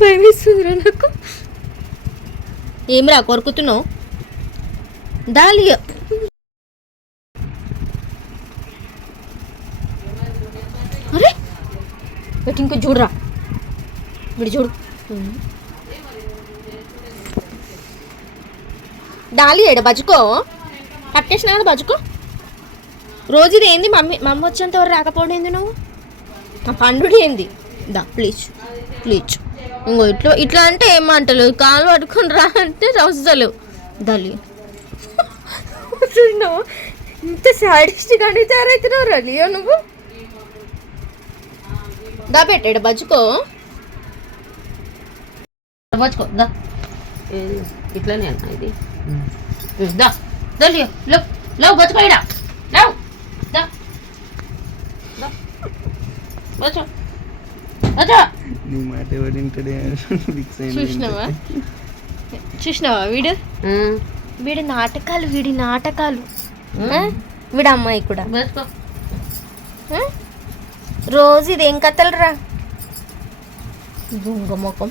భయమేస్తుందిరా నాకు. ఏమిరా కొరుకుతున్నావు? దాలియా అరే పెట్టి ఇంకో చూడరా, వీడు చూడు. డాలి ఏడ బజుకో, పట్టేసినా కదా బజుకో. రోజు ఇది ఏంది? మమ్మీ వచ్చేంత వరకు రాకపోవడం ఏంది? నువ్వు నా పండుడి ఏంది? దా ప్లీజ్ ప్లీజ్. ఇంకో ఇట్లా అంటే ఏమంటలేవు, కాలు పట్టుకొని రా అంటే వస్తలేవు. దలి ఇంత సాడిస్ట్గా తయారవుతున్నావు రలియో నువ్వు. దా పెట్టాడు బజుకో, బజుకో దా. ఇట్లానే అన్న ఇది. దా దలియో లవ్ లవ్ బతుకోయిడా లవ్ దా దా బచో బచో. నీ మాట ఎవడింటడే చూసినావా వీడు నాటకాలు, వీడి నాటకాలు. వీడు అమ్మాయి కూడా బతుకో. రోజు ఇదేం కథలు రా, దొంగ ముఖం.